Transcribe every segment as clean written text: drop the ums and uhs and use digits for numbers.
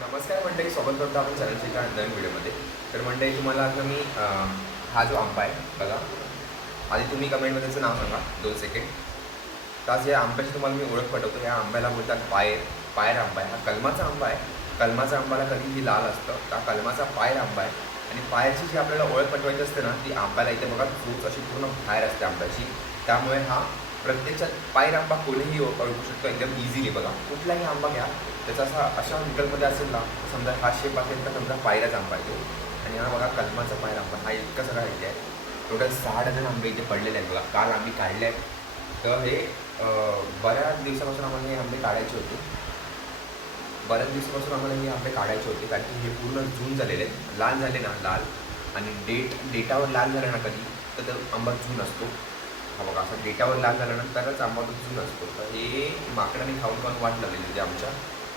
नमस्कार मंडळी, स्वागत करतो आपण चॅनलच्या एका नवीन व्हिडिओमध्ये. तर मंडळी, तुम्हाला आता मी हा जो आंबा आहे बघा, आधी तुम्ही कमेंटमध्ये त्याचं नाव सांगा 2 सेकंड. तर आज या आंब्याची तुम्हाला मी ओळख पटवतो. या आंब्याला बोलतात पायर आंबा आहे. हा कलमाचा आंबा आहे. कलमाचा आंबाला कधीही लाल असतं. हा कलमाचा पायर आंबा आहे. आणि पायरची जी आपल्याला ओळख पटवायची असते ना, ती आंब्याला इथे बघा चूच अशी पूर्ण बाहेर असते आंब्याची. त्यामुळे हा प्रत्यक्षात पायर आंबा कोणीही ओळखू शकतो एकदम इझिली. बघा, कुठलाही आंबा घ्या, त्याचा अशा विकल्पमध्ये असेल ना, समजा हा शेप असेल तर समजा पायराचा आंबा आहे तो. आणि हा बघा कलमाचा पायर आंबा, हा इतका सगळा इथे आहे. टोटल 6 डझन आंबे इथे पडलेले आहेत बघा. काल आम्ही काढले आहेत. तर हे बऱ्याच दिवसापासून आम्हाला हे आंबे काढायचे होते. कारण की हे पूर्ण जून झालेले आहेत. लाल झाले ना, लाल आणि डेटावर लाल झाला ना कधी, तर तो आंबा जून असतो. हा बघा, असं डेटावर लाल झाल्यानंतरच आंबा तो जून असतो. तर हे माकडाने खाऊन वाट लावलेली होती आमच्या.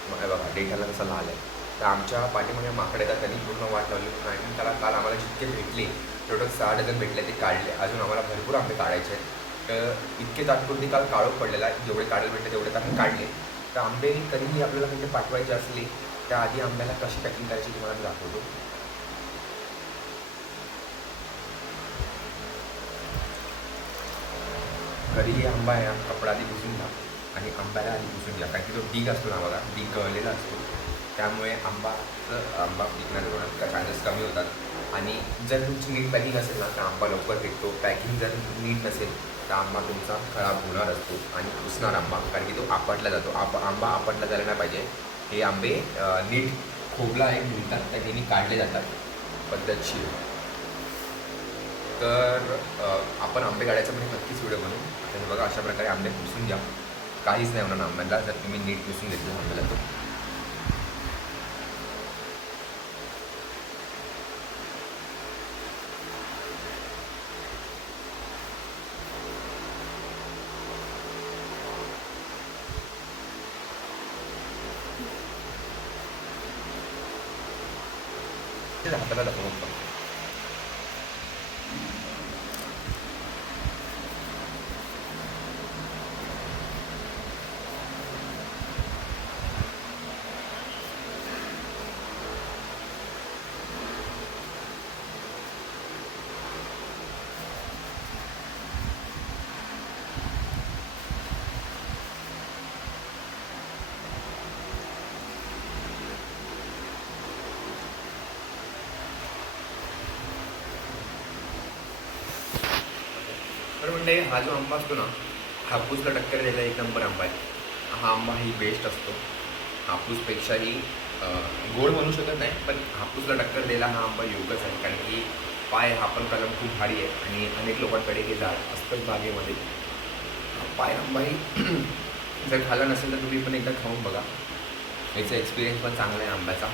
बघा, डेटाला कसा लाल आहे. तर आमच्या पाठीमध्ये माकडे येतात, त्यांनी पूर्ण वाट लावली. आणि त्याला काल आम्हाला जितके भेटले, टोटल 6 डझन भेटले, ते काढले. अजून आम्हाला भरपूर आंबे काढायचे आहेत. तर इतके तात्पुरती काल काळोख पडलेला आहे. जेवढे काढायला भेटले तेवढे आम्ही काढले. तर आंबे कधीही आपल्याला म्हणजे पाठवायचे असले, त्या आधी आंब्याला कशी पॅकिंग करायची तुम्हाला मी दाखवतो. कधीही आंबा आहे, कपडा आधी पुसून घ्या आणि आंब्याला आधी पुसून घ्या. कारण की तो डीग असतो ना बघा, डीग गळलेला असतो. त्यामुळे आंबा पिकण्याचे होण्याचा चान्सेस कमी होतात. आणि जर तुमची नीट पॅकिंग असेल ना, तर आंबा लवकर भेटतो. पॅकिंग जर नीट नसेल तर आंबा तुमचा खराब होणार असतो आणि पुसणार आंबा, कारण की तो आपटला जातो. आंबा आपटला जायला नाही पाहिजे. हे आंबे नीट खोबला एक मिळतात, त्या त्यांनी काढले जातात पद्धतशीर. तर आपण आंबे काढायचा म्हणजे नक्कीच व्हिडिओ बनवू. आता हे बघा, अशा प्रकारे आंबे पुसून घ्या. काहीच नाही होणार आंब्याला जर तुम्ही नीट पुसून घेतलं आंब्याला. तो हाताला दाखवतो. तर म्हणजे हा जो आंबा असतो ना, हापूसला टक्कर द्यायला एक नंबर आंबा आहे. हा आंबा ही बेस्ट असतो. हापूसपेक्षाही गोड म्हणू शकत नाही, पण हापूसला टक्कर द्यायला हा आंबा योग्यच आहे. कारण की हा पण कलम खूप भारी आहे आणि अनेक लोकांकडे हे झाड असतंच बागेमध्ये. पाय आंबाही जर खाल्ला नसेल तर तुम्ही पण एकदा खाऊन बघा. याचा एक्सपिरियन्स पण चांगला आहे आंब्याचा.